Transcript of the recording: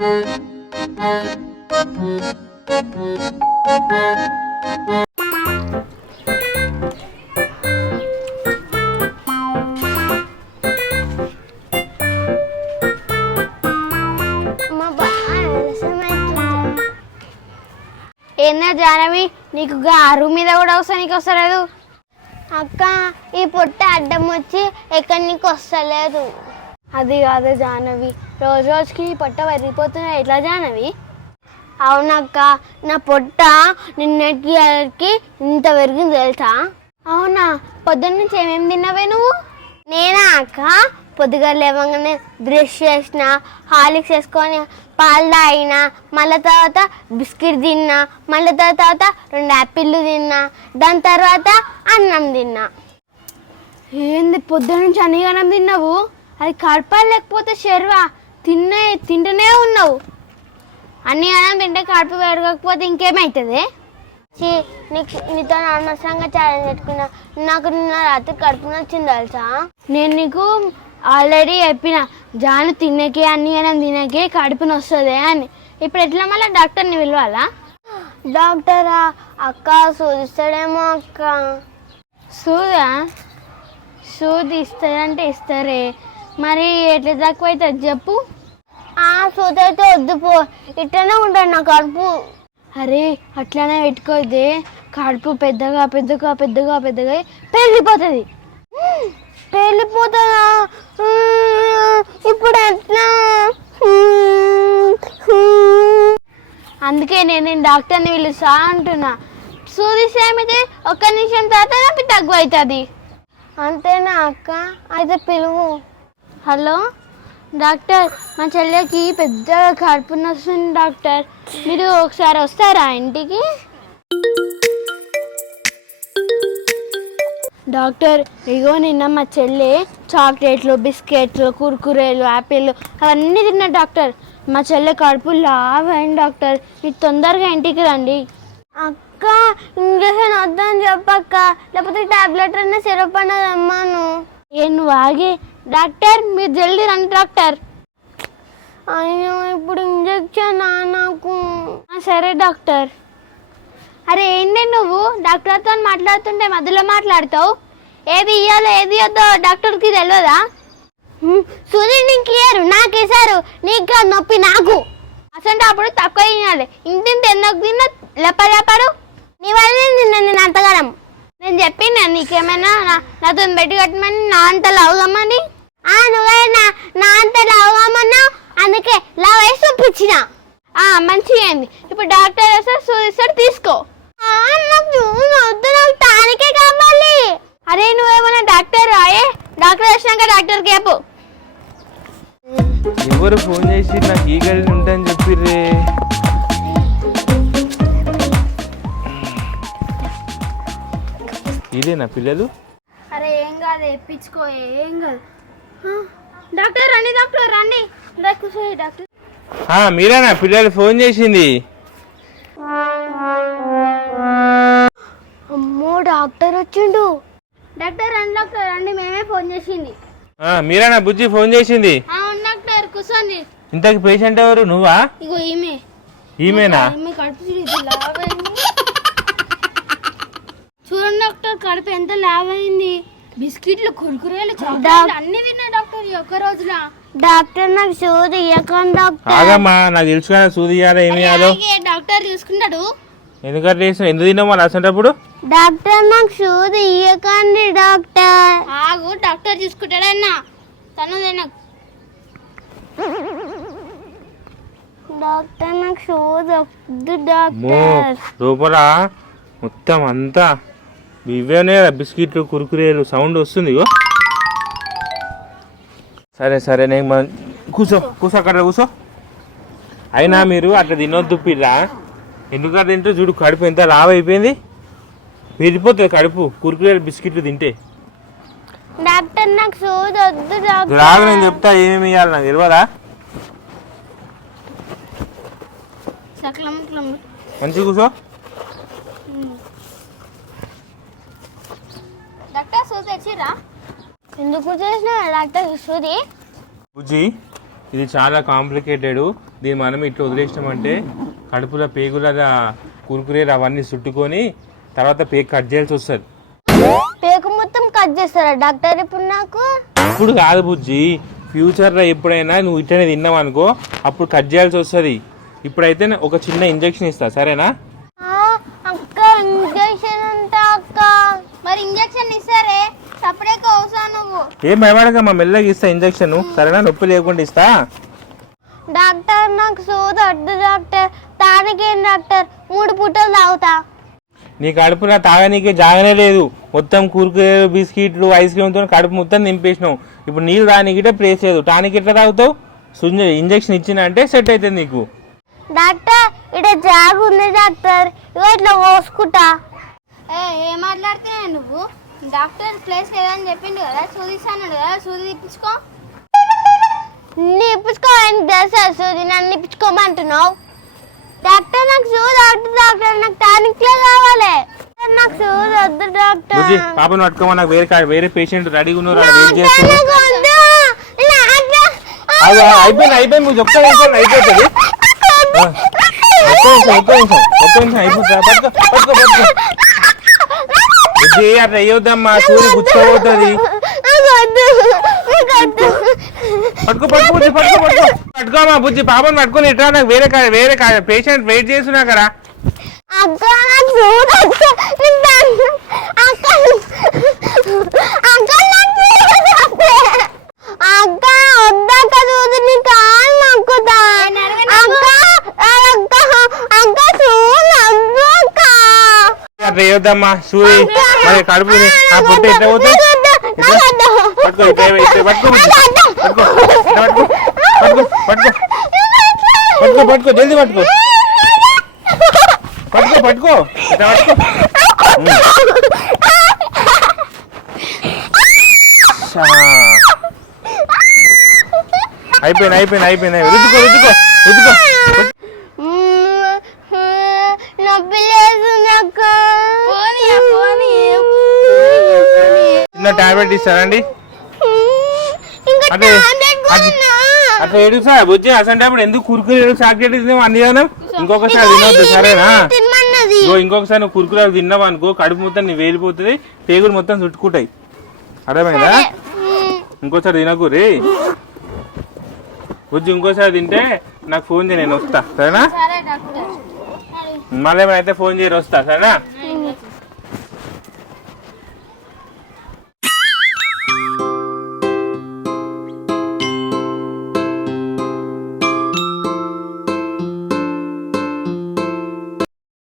ఏందా జానవి, నీకు గారు మీద కూడా నీకు వస్తలేదు. అక్క ఈ పొట్ట అడ్డం వచ్చి ఎక్కడి నీకు వస్తలేదు. అది కాదు జానవి, రోజు రోజుకి నీ పొట్ట వరిగిపోతున్నా ఎట్లా జానవి? అవునక్క, నా పొట్ట నిన్నటికి ఇంత పెరిగింది తెలుసా? అవునా, పొద్దున్న నుంచి ఏమేమి తిన్నావే నువ్వు? నేనా అక్క, పొద్దుగా లేవగానే బ్రష్ చేసిన, హార్లిక్స్ వేసుకొని పాలు తాగిన, మళ్ళీ తర్వాత బిస్కెట్ తిన్నా, మళ్ళీ తర్వాత 2 యాపిళ్ళు తిన్నా, దాని తర్వాత అన్నం తిన్నా. ఏంది పొద్దున్న నుంచి అన్నిగనం తిన్నావు? అది కడప లేకపోతే షెర్వా? తింటూనే ఉన్నావు. అన్ని అన్నం తింటే కడుపు పెరగకపోతే ఇంకేమవుతుంది? నీతో అనవసరంగా ఛాలెంజ్ పెట్టుకున్నా. నాకు నిన్న రాత్రి కడుపు నచ్చింది తెలుసా? నేను నీకు ఆల్రెడీ చెప్పిన, జాను తినకే అన్ని అన్నం తినకే కడుపుని వస్తుంది అని. ఇప్పుడు ఎట్లా మళ్ళీ డాక్టర్ని పిలవాలా? డాక్టరా? అక్క సూదిస్తాడేమో అక్క. సూది ఇస్తారంటే ఇస్తారే, మరి ఎట్లా తక్కువ అవుతుంది చెప్పు? సూది అయితే వద్దు పో, ఇట్లనే ఉంటాడు నా కడుపు. అరే అట్లానే పెట్టుకోదే, కడుపు పెద్దగా పెద్దగా పెద్దగా పెద్దగా పెరిగిపోతుంది. పెళ్ళిపోతుందా? ఇప్పుడు ఎట్లా? అందుకే నేను డాక్టర్ని పిలుస్తా అంటున్నా. సూదిస్తే ఏమైతే 1 నిమిషం తర్వాత నాకు తగ్గు అవుతుంది. అంతేనా అక్క? అయితే పిలువు. హలో డాక్టర్, మా చెల్లెకి పెద్దగా కడుపు నొస్తుంది డాక్టర్, మీరు ఒకసారి వస్తారా ఇంటికి? డాక్టర్, ఇగో నిన్న మా చెల్లె చాక్లెట్లు, బిస్కెట్లు, కుర్కురేలు, యాపిల్ అవన్నీ తిన్నా డాక్టర్. మా చెల్లె కడుపు లావైంది డాక్టర్, మీరు తొందరగా ఇంటికి రండి. అక్క ఇంజక్షన్ వద్దని చెప్పక్క, లేకపోతే టాబ్లెట్ అన్న సిరప్ అన్నది అమ్మాను. నువ్వు ఆగే డాక్టర్, మీరు జల్దీ రండి డాక్టర్. అయ్యో ఇప్పుడు ఇంజక్షన్ నాకు. సరే డాక్టర్. అరే ఏంటి నువ్వు డాక్టర్తో మాట్లాడుతుంటే మధ్యలో మాట్లాడతావు? ఏది ఇయ్యాలో ఏది ఇవ్వద్దో డాక్టర్కి తెలియదా? సూది నీకు ఇయ్యారు, నాకు వేసారు. నీకు నొప్పి నాకు. అసలు అప్పుడు తక్కువ తినాలి, ఇంటింటి ఎందుకు తిన్నా లేపడు. నీ వల్ల తిన్నా నేను అంతగానం. నేను చెప్పినా నీకేమైనా నాతో బెట్టి కట్టమని, నా అంత లావుగమ్మని? నువ్వే నా అంత లావుగమ్మన్నా, అందుకే లావు వేసి చూపించిన. మంచిగా అయింది. ఇప్పుడు డాక్టర్ వేస్తే సూదిస్తాడు, తీసుకో. నాకు టానికే కావాలి. అరే నువ్వేమన్నా డాక్టర్ రాయే, డాక్టర్ వచ్చినాక డాక్టర్కి చెప్పు. ఎవరు ఫోన్ చేసి నాకు ఈ గడి ఉంటాయని చెప్పిర్రే? ఇదేనా పిల్లలు? అరే ఏం కాదు, ఎప్పించుకో, ఏం కాదు. డాక్టర్ రండి, డాక్టర్ రండి, కూర్చో డాక్టర్. మీరేనా పిల్లలు ఫోన్ చేసింది? అమ్మో డాక్టర్ వచ్చిండు. డాక్టర్ రండి, డాక్టర్ రండి, మేమే ఫోన్ చేసింది. మీరేనా బుజ్జి ఫోన్ చేసింది? అవును డాక్టర్, కూర్చోండి. ఇంతకి పేషెంట్ ఎవరు? నువ్వా? ఇగో ఈమెనా? కడుపు చూడండి డాక్టర్, కడుపు ఎంత లావైంది. బిస్కెట్లు, కుర్కురేలు, చాక్లెట్లు అన్ని తిన్నా డాక్టర్ ఈ ఒక్క రోజులా. డాక్టర్ నాకు సూది ఇయ్యకండి డాక్టర్. ఆగమ్మా, నాకు తెలుసు కదా సూది ఇయ్యాలా ఏమి ఇయ్యాలో. డాక్టర్ చూసుకుంటాడు. ఎందుకంటే ఎందుకు తిన్నావు వాళ్ళు అసంటప్పుడు? డాక్టర్ నాకు సూది ఇయ్యకండి డాక్టర్. ఆగు, డాక్టర్ చూసుకుంటాడన్నా, తను తినకు. డాక్టర్ నాకు సూది వద్దు డాక్టర్. లోపల మొత్తం అంతా ఇవేనే కదా బిస్కెట్లు, కురుకురేలు సౌండ్ వస్తుంది. సరే సరే, నేను కూర్చో అక్కడ కూర్చో. అయినా మీరు అట్లా తినొద్దు పిల్ల. ఎందుకంటే తింటే చూడు కడుపు ఎంత లావ్ అయిపోయింది, పెరిగిపోతుంది కడుపు కురుకురేలు బిస్కెట్లు తింటే. డాక్టర్ నాకు సూది వద్దు డాక్టర్. రాదు, నేను చెప్తా ఏమేమి ఇవ్వాలి నాకు తెలియదా? మంచిగా కూర్చో. డాక్టర్ సూది తెచ్చిరా? ఎందుకు చేసిన డాక్టర్ సూది? బుజ్జి, ఇది చాలా కాంప్లికేటెడ్. దీన్ని మనం ఇట్లా వదిలేసినామంటే కడుపులో పేగుల కురుకురేలు అవన్నీ చుట్టుకొని తర్వాత పేగు కట్ చేయాల్సి వస్తుంది. పేగు మొత్తం కట్ చేస్తారా డాక్టర్ ఇప్పుడు నాకు? ఇప్పుడు కాదు బుజ్జి, ఫ్యూచర్లో ఎప్పుడైనా నువ్వు ఇట్లనే తిన్నావు అనుకో అప్పుడు కట్ చేయాల్సి వస్తుంది. ఇప్పుడైతే ఒక చిన్న ఇంజెక్షన్ ఇస్తా, సరేనా? అక్క ఇంజెక్షన్ ఉంటా అక్క. మరి ఇంజెక్షన్ ఇస్తారే సపడే కోసా నువ్వు. ఏం భయపడకమ్మా, మెల్లగా ఇస్తా ఇంజెక్షన్, సరేనా? నొప్పి లేకుండా ఇస్తా. డాక్టర్ నాకు సోది వద్దు డాక్టర్. తానికేం డాక్టర్ 3 పూటలు తాగుతా. నీ కడుపులో తాగనీకే జాగనే లేదు. మొత్తం కురుకురేలు బిస్కెట్లు ఐస్ క్రీమ్తో కడుపు మొత్తం నింపేసినావు. ఇప్పుడు నీళ్ళు తాగనీకిటే ప్లేస్ లేదు. టానిక్ ఎట్లా తాగుతావు? ఇంజెక్షన్ ఇచ్చిన అంటే సెట్ అవుతుంది నీకు. డాక్టర్ ఇక్కడ జాగు ఉంది డాక్టర్, ఇగో ఇట్లా పోసుకుంటా. ఏం మాట్లాడుతున్నావు నువ్వు? డాక్టర్ ప్లేస్ లేదని చెప్పిండు కదా, సూదిస్తాను కదా, సూది తిప్పించుకో. నిప్పించుకోవాలని తెలుసా సూది, నన్ను నిప్పించుకోమంటున్నావు? డాక్టర్ నాకు సూది వద్దు డాక్టర్, నాకు టానిక్లే కావాలి. నాకు సూది వద్దు డాక్టర్. బుజ్జి పాపను పట్టుకోమా, నాకు వేరే పేషెంట్ రెడీగా ఉన్నారు, వెయిట్ చేస్తున్నారు. నాకు వద్దు. అయిపోయింది నువ్వు ఒక్క నిమిషం అయిపోతుంది. ఒక్క నిమిషం అయిపోతుంది. పట్టుకో బుజ్జి, అట్లా వేయొద్దమ్మా, సూర్యు గుచ్చుకోబోతుంది. పట్టుకోమా బుజ్జి, పాపను పట్టుకొని ఇట్లా. నాకు వేరే పేషెంట్ వెయిట్ చేస్తున్నా కదా. అక్క నాకు సూది వద్దు. అక్క వద్దక్క సూది, నీ కాలు నొక్కుతా. అక్క సూది వద్దు అక్క. అట్లా వేయొద్దమ్మా సూరి, మరి కడుపు ఆ పొట్ట ఎట్లా పోతుంది? పట్టుకో జల్దీ పట్టుకో ఇట్లా పట్టుకో. అయిపోయింది. రుద్దుకో. నొప్పి లేస్తుంది అక్క. చిన్న టాబ్లెట్ ఇస్తారండి. అట్లా ఏడుసా బుజ్జి, అసలు ఎందుకు కురుకురేలు చాక్లెట్ తిన్నావు అన్ని కదా? ఇంకొకసారి తినవద్దు, సరేనా? ఇంకొకసారి నువ్వు కురుకురేలు తిన్నావు అనుకో కడుపు మొత్తం నీ వేలిపోతుంది, పేగులు మొత్తం చుట్టుకుంటాయి. అర్థమైందా? ఇంకోసారి తినకు రే బుజ్జి. ఇంకోసారి తింటే నాకు ఫోన్ చేయి, నేను వస్తా, సరేనా? మళ్ళీ ఏమైనా అయితే ఫోన్ చేయరు, వస్తా, సరేనా?